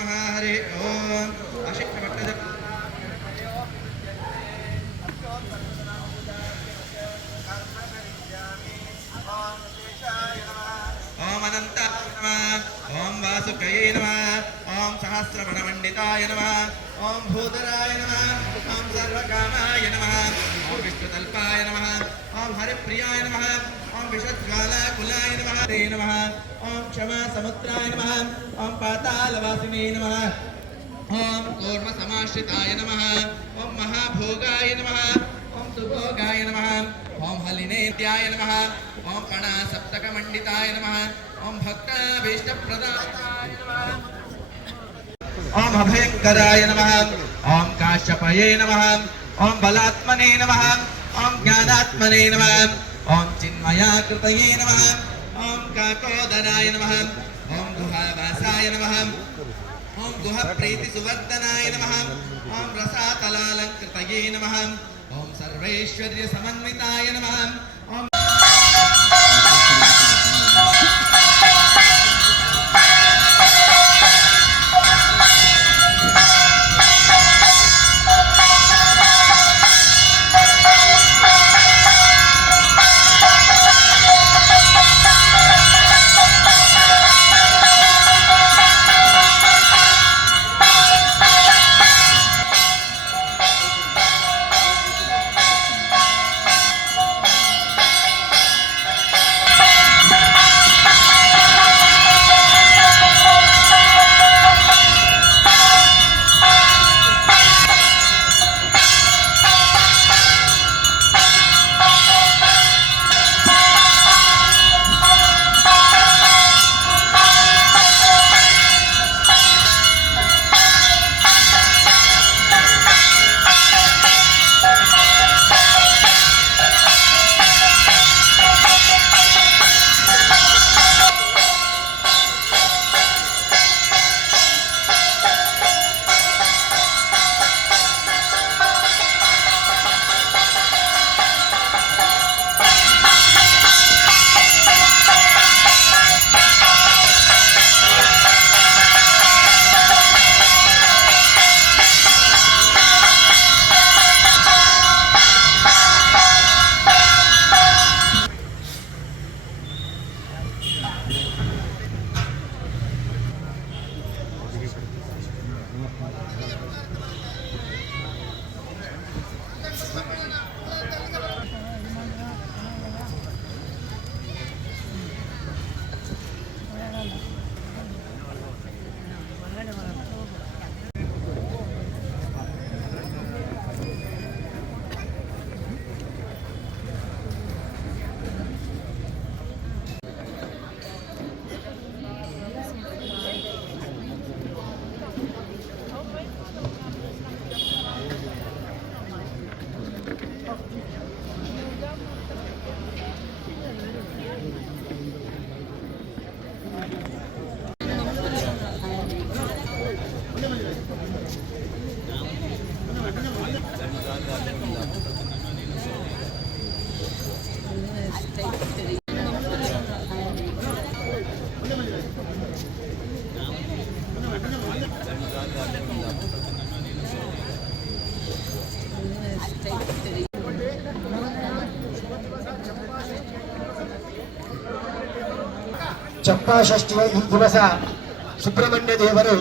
नमः हरि ओम अशिक्षभट्टज ओम अनंताय नमः ओम वासुकये नमः ओम सहस्रवणमण्डिताय नमः ओम भूधराय नमः ओम सर्वकामाय नमः ओम विष्णुतल्पाय नमः ओम हरिप्रियाय नमः ओम विषज्वालाकुलाय नमः ते नमः ओम क्षमा समुद्राय नमः ओम पातालवासिने नमः ओम कूर्मसमाश्रिताय नमः ओम महाभोगाय नमः ओम सुभोगाय नमः ओम हलिनेत्याय नमः ओम कणासप्तकमण्डिताय नमः ओम भक्ताभीष्टप्रदायकाय नमः ओम अभयंकराय नमः ओम काश्यपये नमः ओम बलात्मने नमः ओम ज्ञानात्मने नमः ओम चिन्मयाकृतये नमः ओम काकोदराय नमः ओम गुहावासाय नमः ओम गुहप्रीतिसुवर्धनाय नमः ओम रसातलालंकृतये नमः ओम सर्वैश्वर्य समन्विताय नमः ओम ಚಂಪಾಷಷ್ಠಿಯ ಈ ದಿವಸ ಸುಬ್ರಹ್ಮಣ್ಯ ದೇವರು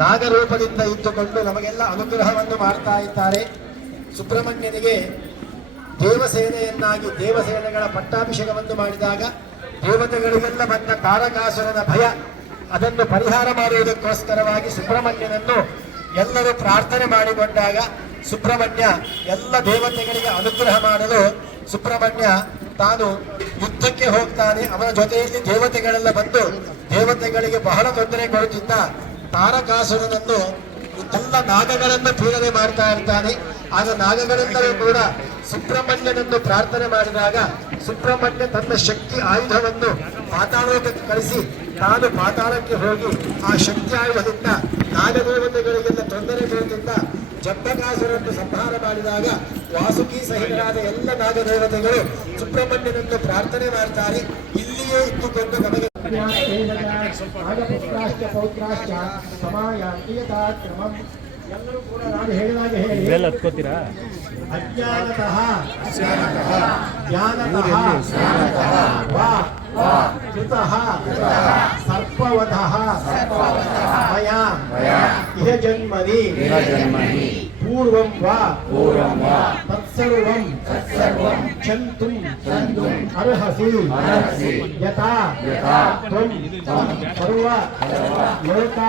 ನಾಗರೂಪದಿಂದ ಇದ್ದುಕೊಂಡು ನಮಗೆಲ್ಲ ಅನುಗ್ರಹವನ್ನು ಮಾಡ್ತಾ ಇದ್ದಾರೆ. ಸುಬ್ರಹ್ಮಣ್ಯನಿಗೆ ದೇವಸೇನೆಯನ್ನಾಗಿ ದೇವಸೇನೆಗಳ ಪಟ್ಟಾಭಿಷೇಕವನ್ನು ಮಾಡಿದಾಗ ದೇವತೆಗಳಿಗೆಲ್ಲ ಬಂದ ತಾರಕಾಸುರನ ಭಯ ಅದನ್ನು ಪರಿಹಾರ ಮಾಡುವುದಕ್ಕೋಸ್ಕರವಾಗಿ ಸುಬ್ರಹ್ಮಣ್ಯನನ್ನು ಎಲ್ಲರೂ ಪ್ರಾರ್ಥನೆ ಮಾಡಿಕೊಂಡಾಗ ಸುಬ್ರಹ್ಮಣ್ಯ ಎಲ್ಲ ದೇವತೆಗಳಿಗೆ ಅನುಗ್ರಹ ಮಾಡಲು ಸುಬ್ರಹ್ಮಣ್ಯ ತಾನು ಯುದ್ಧಕ್ಕೆ ಹೋಗ್ತಾನೆ. ಅವನ ಜೊತೆಯಲ್ಲಿ ದೇವತೆಗಳೆಲ್ಲ ಬಂದು ದೇವತೆಗಳಿಗೆ ಬಹಳ ತೊಂದರೆ ಕೊಡುತ್ತಿದ್ದ ತಾರಕಾಸುರನನ್ನು ಎಲ್ಲ ನಾಗಗಳನ್ನು ಪೀಡನೆ ಮಾಡ್ತಾ ಇರ್ತಾನೆ. ಆಗ ನಾಗಗಳೆಲ್ಲರೂ ಕೂಡ ಸುಬ್ರಹ್ಮಣ್ಯನನ್ನು ಪ್ರಾರ್ಥನೆ ಮಾಡಿದಾಗ ಸುಬ್ರಹ್ಮಣ್ಯ ತನ್ನ ಶಕ್ತಿ ಆಯುಧವನ್ನು ಪಾತಾಳಕ್ಕೆ ಕಳಿಸಿ ತಾನು ಪಾತಾಳಕ್ಕೆ ಹೋಗಿ ಆ ಶಕ್ತಿ ಆಯುಧದಿಂದ ನಾಗದೇವತೆಗಳಿಗೆಲ್ಲ ತೊಂದರೆ ಕೊಡುತ್ತಿದ್ದ ಜಂಬಕಾಸುರನ್ನು ಸಂಹಾರ ಮಾಡಿದಾಗ ವಾಸುಕಿ ಸಹಿತರಾದ ಎಲ್ಲ ನಾಗದೇವತೆಗಳು ಸುಬ್ರಹ್ಮಣ್ಯನನ್ನು ಪ್ರಾರ್ಥನೆ ಮಾಡ್ತಾರೆ. ಇಲ್ಲಿಯೇ ಇದ್ದುಕೊಂಡು ನಮಗೆ ನಾಗಪುತ್ರಾಶ್ಚ ಪೌತ್ರಾಶ್ಚ ಸಮಾಯಾಂತಿ ಯಥಾಕ್ರಮಂ. ಎಲ್ಲರೂ ಕೂಡ ನಾನು ಹೇಳಿದಾಗ ಹೇಳಿ. ಇವೆಲ್ಲ ಹತ್ಕೋತೀರಾ? ಅಜ್ಞಾನತಃ ಜ್ಞಾನತಃ ವಾ ಕೃತಃ ಸರ್ಪವಧಃ ಮಯಾ ಇಹ ಜನ್ಮನಿ ಪೂರ್ವಂ ವಾ ತತ್ಸರ್ವಂ ಚಂತುಂ ಅರ್ಹಸಿ ಯಥಾ ತ್ವಂ ಸರ್ವ ಲೋಕಾ.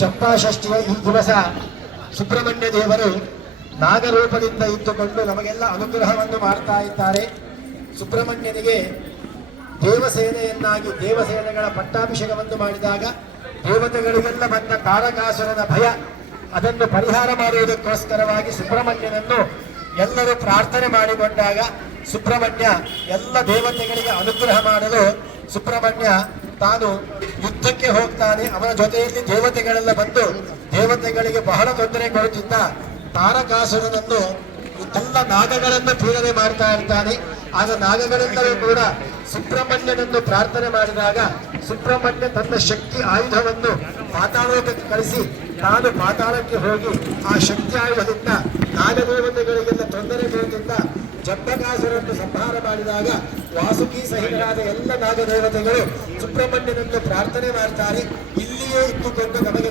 ಚಂಪಾಷಷ್ಠಿಯ ಈ ದಿವಸ ಸುಬ್ರಹ್ಮಣ್ಯ ದೇವರು ನಾಗರೂಪದಿಂದ ಇದ್ದುಕೊಂಡು ನಮಗೆಲ್ಲ ಅನುಗ್ರಹವನ್ನು ಮಾಡ್ತಾ ಇದ್ದಾರೆ. ಸುಬ್ರಹ್ಮಣ್ಯನಿಗೆ ದೇವಸೇನೆಯನ್ನಾಗಿ ದೇವಸೇನೆಗಳ ಪಟ್ಟಾಭಿಷೇಕವನ್ನು ಮಾಡಿದಾಗ ದೇವತೆಗಳಿಗೆಲ್ಲ ಬಂದ ತಾರಕಾಸುರನ ಭಯ ಅದನ್ನು ಪರಿಹಾರ ಮಾಡುವುದಕ್ಕೋಸ್ಕರವಾಗಿ ಸುಬ್ರಹ್ಮಣ್ಯನನ್ನು ಎಲ್ಲರೂ ಪ್ರಾರ್ಥನೆ ಮಾಡಿಕೊಂಡಾಗ ಸುಬ್ರಹ್ಮಣ್ಯ ಎಲ್ಲ ದೇವತೆಗಳಿಗೆ ಅನುಗ್ರಹ ಮಾಡಲು ಸುಬ್ರಹ್ಮಣ್ಯ ತಾನು ಯುದ್ಧಕ್ಕೆ ಹೋಗ್ತಾನೆ. ಅವನ ಜೊತೆಯಲ್ಲಿ ದೇವತೆಗಳೆಲ್ಲ ಬಂದು ದೇವತೆಗಳಿಗೆ ಬಹಳ ತೊಂದರೆ ಕೊಡುತ್ತಿದ್ದ ತಾರಕಾಸುರನನ್ನು ಎಲ್ಲ ನಾಗಗಳನ್ನು ಪೀಡನೆ ಮಾಡ್ತಾ ಇರ್ತಾನೆ. ಆಗ ನಾಗಗಳೆಲ್ಲರೂ ಕೂಡ ಸುಬ್ರಹ್ಮಣ್ಯನನ್ನು ಪ್ರಾರ್ಥನೆ ಮಾಡಿದಾಗ ಸುಬ್ರಹ್ಮಣ್ಯ ತನ್ನ ಶಕ್ತಿ ಆಯುಧವನ್ನು ಪಾತಾಳಕ್ಕೆ ಕಳಿಸಿ ತಾನು ಪಾತಾಳಕ್ಕೆ ಹೋಗಿ ಆ ಶಕ್ತಿ ಆಯುಧದಿಂದ ನಾಗದೇವತೆಗಳಿಗೆಲ್ಲ ತೊಂದರೆ ಕೊಡುತ್ತಿದ್ದ ಜಂಬಕಾಸುರನ್ನು ಸಂಹಾರ ಮಾಡಿದಾಗ ವಾಸುಕಿ ಸಹಿತರಾದ ಎಲ್ಲ ನಾಗದೇವತೆಗಳು ಸುಬ್ರಹ್ಮಣ್ಯನನ್ನು ಪ್ರಾರ್ಥನೆ ಮಾಡ್ತಾರೆ. ಇಲ್ಲಿಯೇ ಇಟ್ಟುಕೊಂಡು ನಮಗೆ